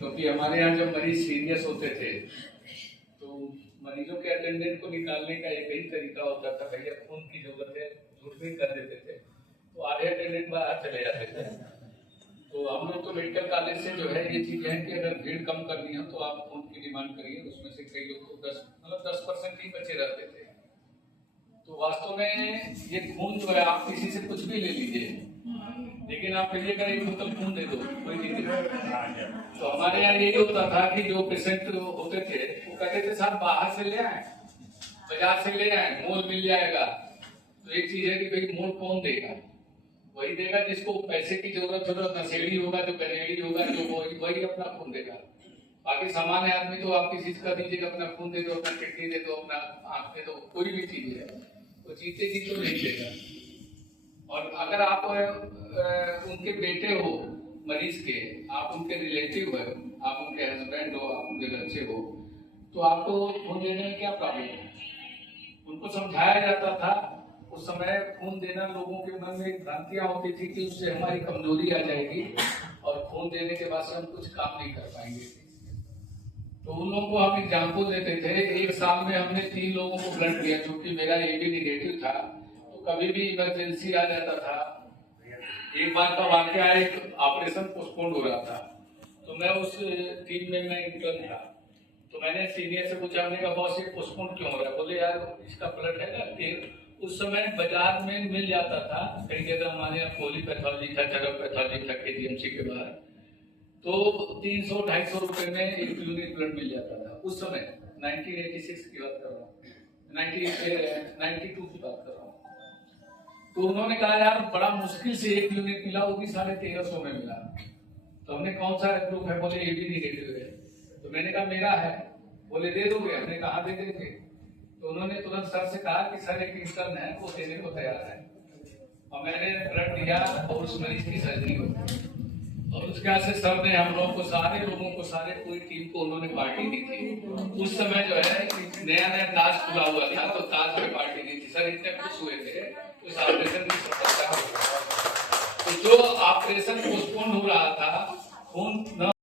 क्योंकि हमारे यहाँ जब मरीज सीरियस होते थे तो मरीजों के अटेंडेंट को निकालने का एक ही तरीका होता था, भैया खून की जरूरत है, झूठ भी कर देते थे, तो आधे अटेंडेंट बाहर चले जाते थे। तो हम लोग तो मेडिकल कॉलेज से जो है ये चीज है कि अगर भीड़ कम करनी हो तो आप खून की डिमांड करिए। उसमें से कई लोग तो 10% ही बचे रहते थे। तो वास्तव में ये खून जो है आप किसी से कुछ भी ले लीजिए, लेकिन आप कहिए अगर एक बोतल खून दे दो, कोई नहीं देगा। तो हमारे यहाँ यही होता था कि जो पेशेंट होते थे वो कहते थे साहब बाहर से ले आए, बाजार से ले आए, मोल मिल जाएगा। तो एक चीज है कि भाई मोल कौन देगा? वही देगा जिसको पैसे की जरूरत नशेड़ी होगा, जो गनेड़ी होगा, जो वही अपना खून देगा। बाकी सामान्य आदमी तो आप किसी का दीजिएगा, अपना खून दे दो, अपना किडनी दे दो, अपना आंख दे दो, कोई भी चीज है वो जीते जी तो नहीं देगा। और अगर आप उनके बेटे हो मरीज के, आप उनके रिलेटिव है, आप उनके हस्बैंड हो, आप उनके बच्चे हो, तो आपको खून देने में क्या प्रॉब्लम है? उनको समझाया जाता था। उस समय खून देना लोगों के मन में एक भ्रांतियां होती थी कि उससे हमारी कमजोरी आ जाएगी और खून देने के बाद से हम कुछ काम नहीं कर पाएंगे। तो उन लोगों को हम एग्जाम्पल देते थे। एक साल में हमने 3 लोगों को ब्लड दिया, क्योंकि मेरा AB निगेटिव था, तो कभी भी इमरजेंसी आ जाता था। एक बार का वाक्य, एक ऑपरेशन पोस्टपोन हो रहा था, तो मैं उस टीम में मैं इंटर्न था, तो मैंने सीनियर से पूछा, हमने कहा बॉस ये पोस्टपोन क्यों हो रहा है? बोले यार इसका ब्लड है ना। उस समय बाजार में मिल जाता था, कई जगह हमारे यहाँ पॉलीपैथोलॉजी था, चरक पैथोलॉजी था KGMC के बाहर, तो 300-250 रुपए में एक यूनिट ब्लड मिल जाता था उस समय। 1986 की बात कर रहा हूँ, 92 की बात कर रहा हूँ। तो उन्होंने कहा यार बड़ा मुश्किल से एक यूनिट मिला, वो भी 1350 में मिला। तो हमने कौन सा ग्रुप है? बोले AB निगेटिव है। तो मैंने कहा मेरा है। बोले दे दोगे? हमने कहा दे देंगे। तो उन्होंने तुरंत सर से कहा कि सर एक इंटर्न है वो देने को तैयार है, और मैंने ब्लड दिया और उस मरीज की सर्जरी हो। और उसके बाद से सर ने हम लोगों को, सारे लोगों को, सारे पूरी टीम को उन्होंने पार्टी दी थी। उस समय जो है नया नया ताज खुला हुआ था, तो ताज में पार्टी दी थी। सर इतने खुश हुए थे उस ऑपरेशन की सफलता। तो जो ऑपरेशन पोस्टपोन हो रहा था